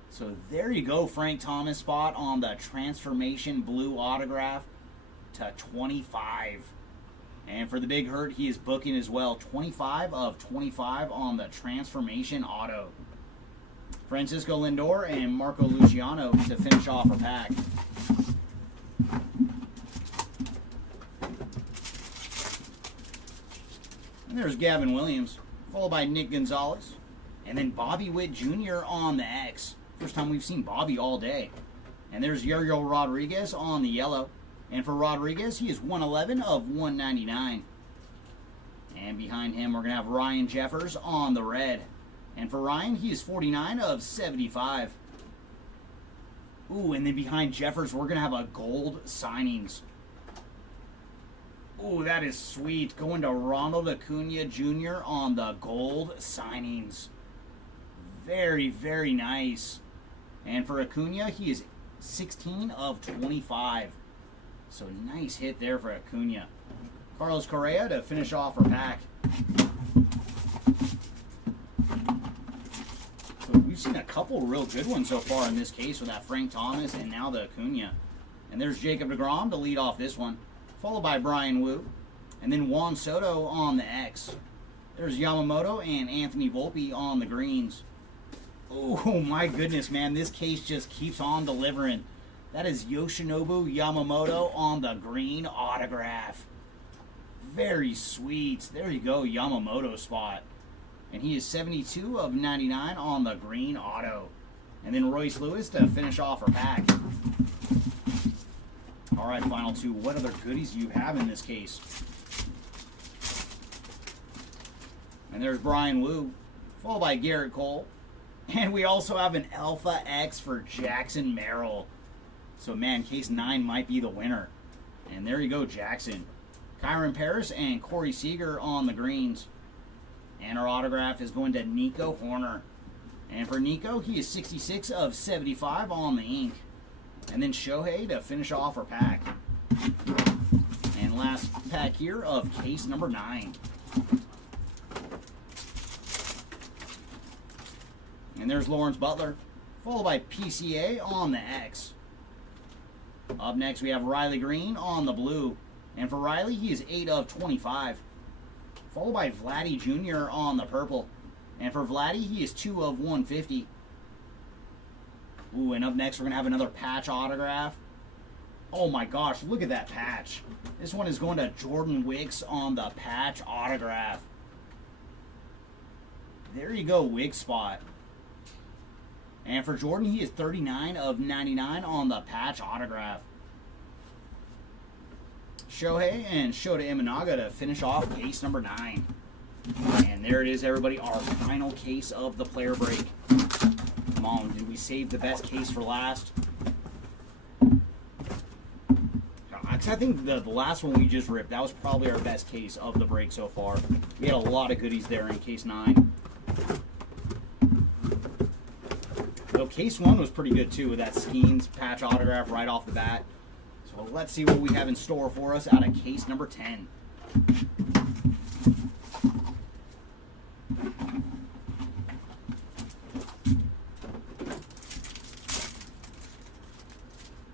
So there you go, Frank Thomas spot on the transformation blue autograph to 25. And for the big hurt, he is booking as well. 25 of 25 on the transformation auto. Francisco Lindor and Marco Luciano to finish off our pack. And there's Gavin Williams, followed by Nick Gonzalez. And then Bobby Witt Jr. on the X. First time we've seen Bobby all day. And there's Yariel Rodriguez on the yellow. And for Rodriguez, he is 111 of 199. And behind him, we're going to have Ryan Jeffers on the red. And for Ryan, he is 49 of 75. Ooh, and then behind Jeffers, we're going to have a gold signings. Ooh, that is sweet. Going to Ronald Acuna Jr. on the gold signings. Very, very nice. And for Acuna, he is 16 of 25. So nice hit there for Acuna. Carlos Correa to finish off our pack. So we've seen a couple real good ones so far in this case with that Frank Thomas and now the Acuna. And there's Jacob deGrom to lead off this one, followed by Brian Wu. And then Juan Soto on the X. There's Yamamoto and Anthony Volpe on the greens. Oh my goodness, man. This case just keeps on delivering. That is Yoshinobu Yamamoto on the green autograph. Very sweet. There you go, Yamamoto spot. And he is 72 of 99 on the green auto. And then Royce Lewis to finish off our pack. All right, final two. What other goodies do you have in this case? And there's Brian Wu, followed by Garrett Cole. And we also have an Alpha X for Jackson Merrill. So, man, case 9 might be the winner. And there you go, Jackson. Kyron Paris and Corey Seager on the greens. And our autograph is going to Nico Horner. And for Nico, he is 66 of 75 on the ink. And then Shohei to finish off our pack. And last pack here of case number 9. And there's Lawrence Butler, followed by PCA on the X. Up next, we have Riley Green on the blue. And for Riley, he is 8 of 25. Followed by Vladdy Jr. on the purple. And for Vladdy, he is 2 of 150. Ooh, and up next, we're going to have another patch autograph. Oh my gosh, look at that patch. This one is going to Jordan Wicks on the patch autograph. There you go, Wicks spot. And for Jordan, he is 39 of 99 on the patch autograph. Shohei and Shota Imanaga to finish off case number 9. And there it is, everybody, our final case of the player break. Come on, did we save the best case for last? I think the last one we just ripped, that was probably our best case of the break so far. We had a lot of goodies there in case 9. So case 1 was pretty good too with that Skeens patch autograph right off the bat. So let's see what we have in store for us out of case number 10.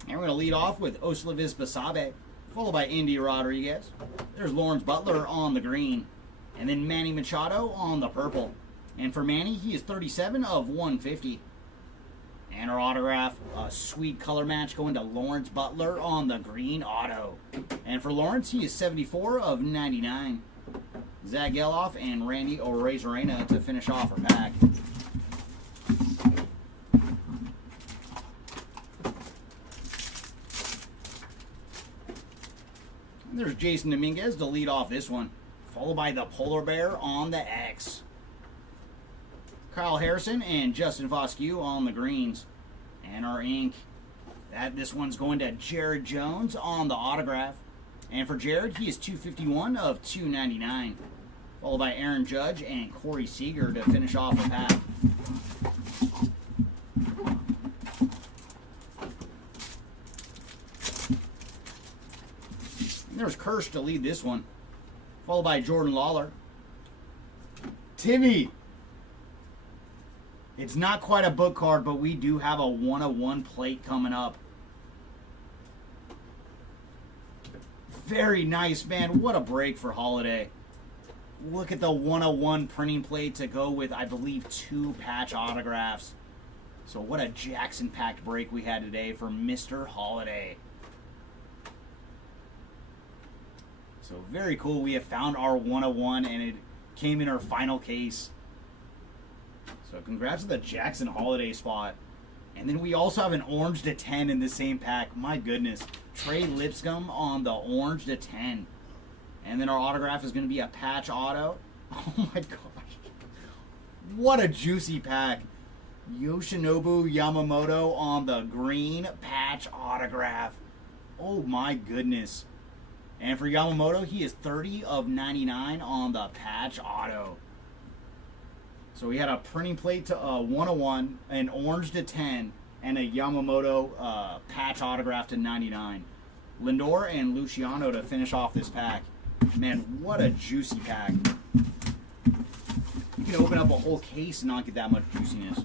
And we're going to lead off with Oshlavis Basabe, followed by Indy Rodriguez. There's Lawrence Butler on the green. And then Manny Machado on the purple. And for Manny, he is 37 of 150. And our autograph, a sweet color match going to Lawrence Butler on the green auto. And for Lawrence, he is 74 of 99. Zach Geloff and Randy Arozarena to finish off our pack. And there's Jason Dominguez to lead off this one, followed by the Polar Bear on the X. Kyle Harrison and Justin Foscue on the greens. And our ink, this one's going to Jared Jones on the autograph. And for Jared, he is 251 of 299. Followed by Aaron Judge and Corey Seager to finish off the pack. And there's Kirsch to lead this one, followed by Jordan Lawler. Timmy! It's not quite a book card, but we do have a 1/1 plate coming up. Very nice, man. What a break for Holiday. Look at the 1/1 printing plate to go with, I believe, 2 patch autographs. So what a Jackson-packed break we had today for Mr. Holiday. So very cool. We have found our 1/1, and it came in our final case. So congrats to the Jackson Holiday spot. And then we also have an orange to 10 in the same pack. My goodness. Trey Lipscomb on the orange to 10. And then our autograph is going to be a patch auto. Oh my gosh. What a juicy pack. Yoshinobu Yamamoto on the green patch autograph. Oh my goodness. And for Yamamoto, he is 30 of 99 on the patch auto. So we had a printing plate to 1/1, an orange to 10, and a Yamamoto patch autograph to 99. Lindor and Luciano to finish off this pack. Man, what a juicy pack. You can open up a whole case and not get that much juiciness.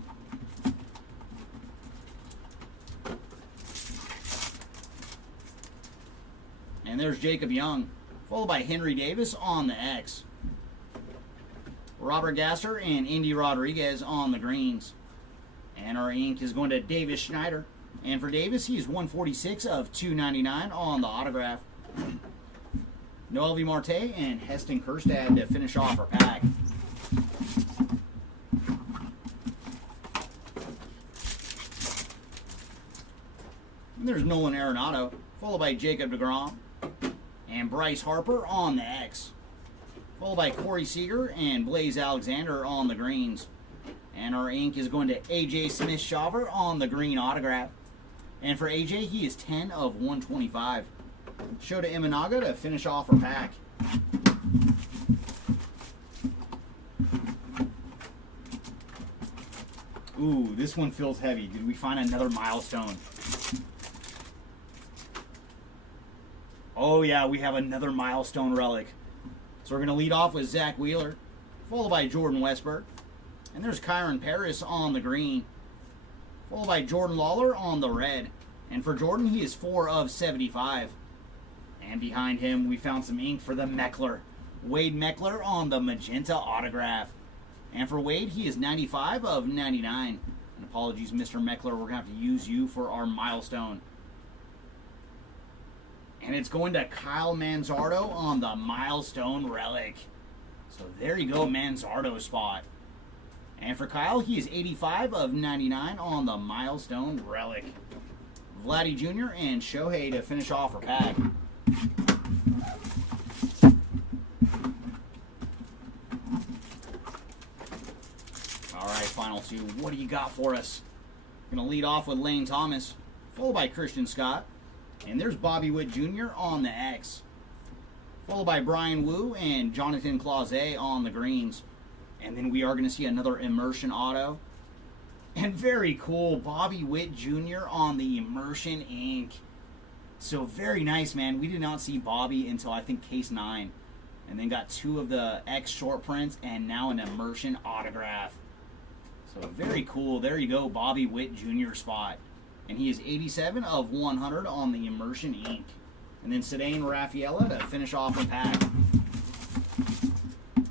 And there's Jacob Young, followed by Henry Davis on the X. Robert Gasser and Indy Rodriguez on the greens. And our ink is going to Davis Schneider. And for Davis, he is 146 of 299 on the autograph. Noelvi Marte and Heston Kjerstad to finish off our pack. And there's Nolan Arenado, followed by Jacob deGrom and Bryce Harper on the X. Followed by Corey Seager and Blaze Alexander on the greens. And our ink is going to AJ Smith-Shawver on the green autograph. And for AJ, he is 10 of 125. Shota Imanaga to finish off our pack. Ooh, this one feels heavy. Did we find another milestone? Oh yeah, we have another milestone relic. So we're going to lead off with Zach Wheeler, followed by Jordan Westburg. And there's Kyron Paris on the green, followed by Jordan Lawler on the red. And for Jordan, he is 4 of 75. And behind him, we found some ink for the Meckler. Wade Meckler on the magenta autograph. And for Wade, he is 95 of 99. And apologies, Mr. Meckler, we're going to have to use you for our milestone. And it's going to Kyle Manzardo on the milestone relic. So there you go, Manzardo spot. And for Kyle, he is 85 of 99 on the milestone relic. Vladdy Jr. and Shohei to finish off our pack. All right, final two. What do you got for us? Going to lead off with Lane Thomas, followed by Christian Scott. And there's Bobby Witt Jr. on the X. Followed by Brian Wu and Jonathan Clauset on the greens. And then we are going to see another immersion auto. And very cool, Bobby Witt Jr. on the immersion ink. So very nice, man. We did not see Bobby until I think case 9. And then got 2 of the X short prints and now an immersion autograph. So very cool. There you go, Bobby Witt Jr. spot. And he is 87 of 100 on the immersion ink. And then Sedane Raffaella to finish off the pack.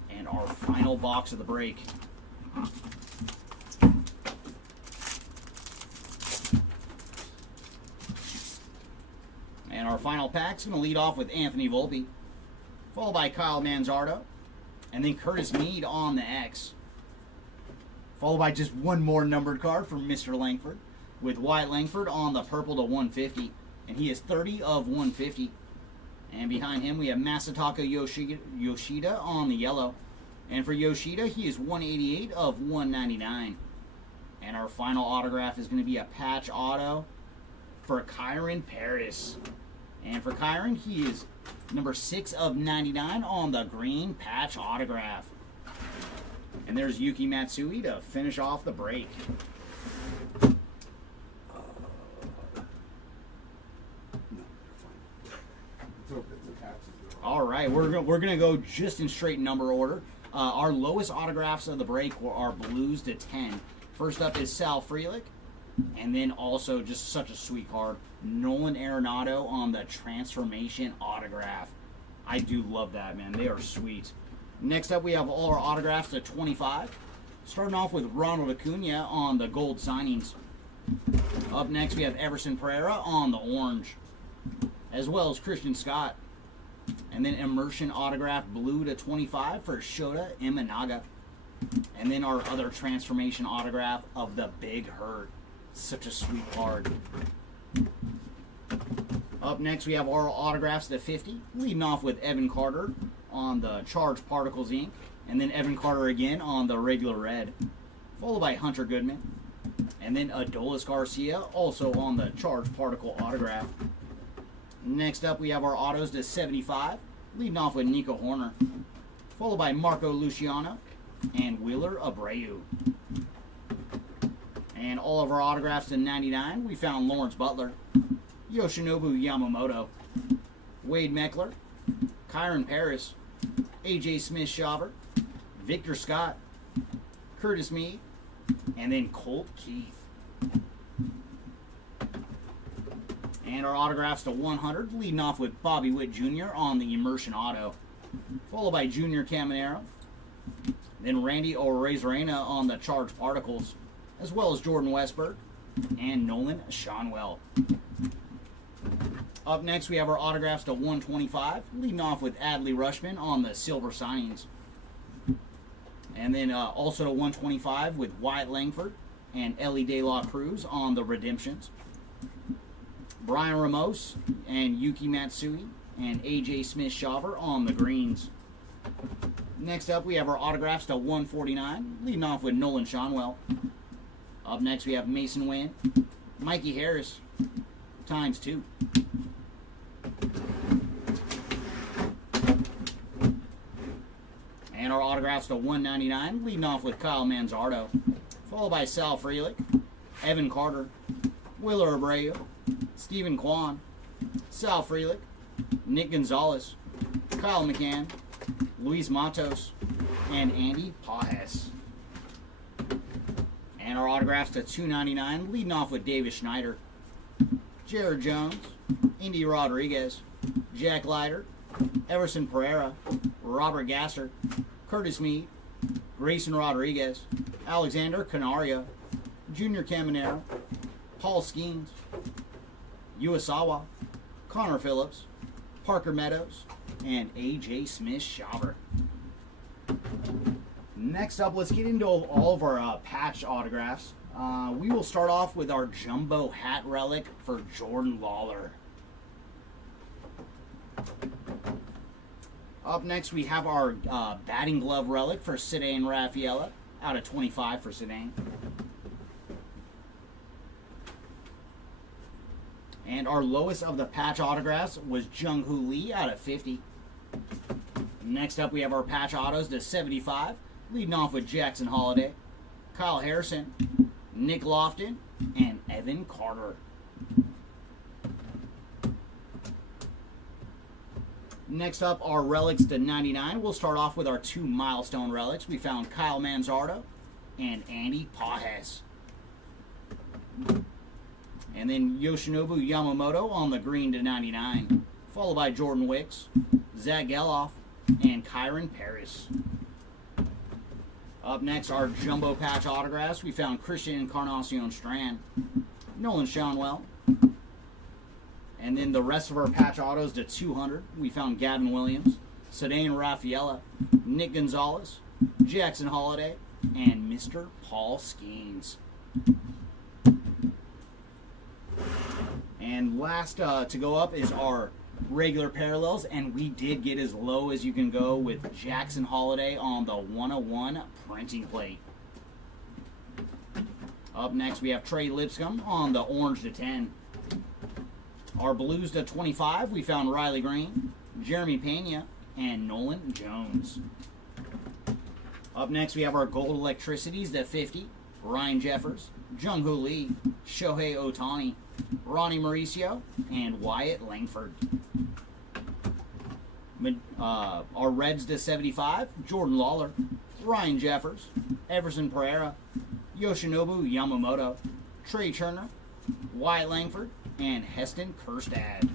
And our final box of the break. And our final pack's going to lead off with Anthony Volpe, followed by Kyle Manzardo, and then Curtis Mead on the X. Followed by just one more numbered card from Mr. Langford, with Wyatt Langford on the purple to 150. And he is 30 of 150. And behind him we have Masataka Yoshida on the yellow. And for Yoshida, he is 188 of 199. And our final autograph is going to be a patch auto for Kyron Paris. And for Kyron, he is number 6 of 99 on the green patch autograph. And there's Yuki Matsui to finish off the break. All right, we're gonna go just in straight number order. Our lowest autographs of the break are blues to 10. First up is Sal Frelick, and then also just such a sweet card, Nolan Arenado on the transformation autograph. I do love that, man. They are sweet. Next up, we have all our autographs to 25. Starting off with Ronald Acuna on the gold signings. Up next, we have Everson Pereira on the orange, as well as Christian Scott. And then immersion autograph blue to 25 for Shota Imanaga. And then our other transformation autograph of the Big Hurt. Such a sweet card. Up next, we have our autographs to 50, leading off with Evan Carter on the Charged Particles ink, and then Evan Carter again on the regular red, followed by Hunter Goodman, and then Adolis Garcia also on the Charged Particle autograph. Next up, we have our autos to 75, leading off with Nico Horner, followed by Marco Luciano and Wheeler Abreu. And all of our autographs to 99, we found Lawrence Butler, Yoshinobu Yamamoto, Wade Meckler, Kyron Paris, AJ Smith-Shawver, Victor Scott, Curtis Mead, and then Colt Keith. And our autographs to 100, leading off with Bobby Witt Jr. on the immersion auto, followed by Junior Caminero, then Randy Arozarena on the Charged Particles, as well as Jordan Westberg and Nolan Schanuel. Up next, we have our autographs to 125, leading off with Adley Rutschman on the silver signings. And then also to 125 with Wyatt Langford and Ellie De La Cruz on the redemptions. Brian Ramos and Yuki Matsui and AJ Smith-Shawver on the greens. Next up, we have our autographs to 149, leading off with Nolan Schanuel. Up next, we have Mason Wynn, Mikey Harris, ×2. And our autographs to 199, leading off with Kyle Manzardo, followed by Sal Frelick, Evan Carter, Wheeler Abreu, Stephen Kwan, Sal Frelick, Nick Gonzalez, Kyle McCann, Luis Matos, and Andy Pajes. And our autographs to 299, leading off with Davis Schneider, Jared Jones, Indy Rodriguez, Jack Leiter, Everson Pereira, Robert Gasser, Curtis Mead, Grayson Rodriguez, Alexander Canario, Junior Caminero, Paul Skeens, Uesawa, Connor Phillips, Parker Meadows, and AJ Smith-Shawver. Next up, let's get into all of our patch autographs. We will start off with our jumbo hat relic for Jordan Lawler. Up next, we have our batting glove relic for Sedane Raffaella, out of 25 for Sedane. And our lowest of the patch autographs was Jung-Hoo Lee, out of 50. Next up, we have our patch autos to 75, leading off with Jackson Holliday, Kyle Harrison, Nick Lofton, and Evan Carter. Next up, our relics to 99. We'll start off with our 2 milestone relics. We found Kyle Manzardo and Andy Pajes. And then Yoshinobu Yamamoto on the green to 99, followed by Jordan Wicks, Zach Geloff, and Kyron Paris. Up next, our jumbo patch autographs. We found Christian Encarnacion Strand, Nolan Schaunwell, and then the rest of our patch autos to 200. We found Gavin Williams, Cedane Rafaela, Nick Gonzalez, Jackson Holiday, and Mr. Paul Skeens. And last to go up is our regular parallels, and we did get as low as you can go with Jackson Holiday on the 101 printing plate. Up next, we have Trey Lipscomb on the orange to 10. Our blues to 25, we found Riley Green, Jeremy Pena, and Nolan Jones. Up next, we have our gold electricities to 50. Ryan Jeffers, Jung-Hoo Lee, Shohei Ohtani, Ronnie Mauricio, and Wyatt Langford. Our reds to 75. Jordan Lawler, Ryan Jeffers, Everson Pereira, Yoshinobu Yamamoto, Trey Turner, Wyatt Langford, and Heston Kjerstad.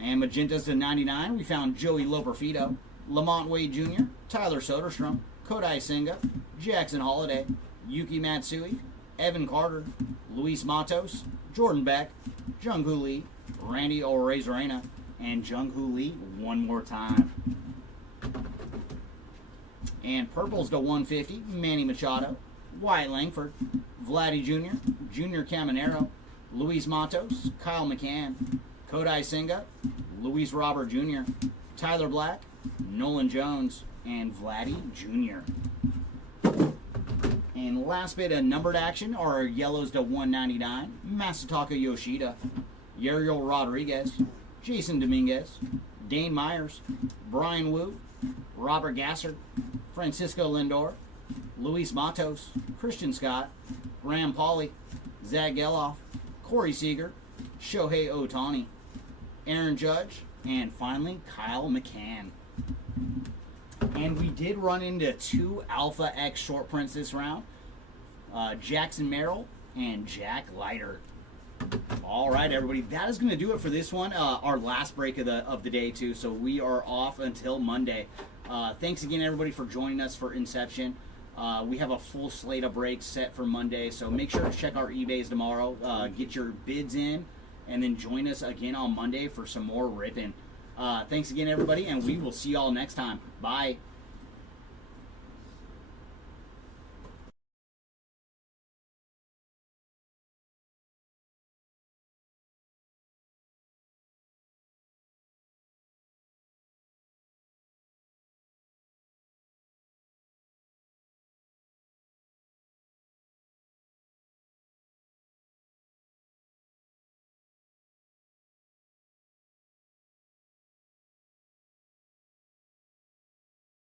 And magentas to 99, we found Joey Loperfido, Lamont Wade Jr., Tyler Soderstrom, Kodai Senga, Jackson Holiday, Yuki Matsui, Evan Carter, Luis Matos, Jordan Beck, Jung-Hoo Lee, Randy Arozarena, and Jung-Hoo Lee one more time. And purples to 150, Manny Machado, Wyatt Langford, Vladdy Jr., Junior Caminero, Luis Matos, Kyle McCann, Kodai Senga, Luis Robert Jr., Tyler Black, Nolan Jones, and Vladdy Jr. And last bit of numbered action are our yellows to 199, Masataka Yoshida, Yariel Rodriguez, Jason Dominguez, Dane Myers, Brian Wu, Robert Gasser, Francisco Lindor, Luis Matos, Christian Scott, Graham Pauley, Zach Geloff, Corey Seager, Shohei Ohtani, Aaron Judge, and finally Kyle McCann. And we did run into 2 Alpha X short prints this round. Jackson Merrill and Jack Leiter. All right, everybody, that is going to do it for this one. Our last break of the day, too. So we are off until Monday. Thanks again, everybody, for joining us for Inception. We have a full slate of breaks set for Monday, so make sure to check our eBays tomorrow. Get your bids in, and then join us again on Monday for some more ripping. Thanks again, everybody, and we will see y'all next time. Bye.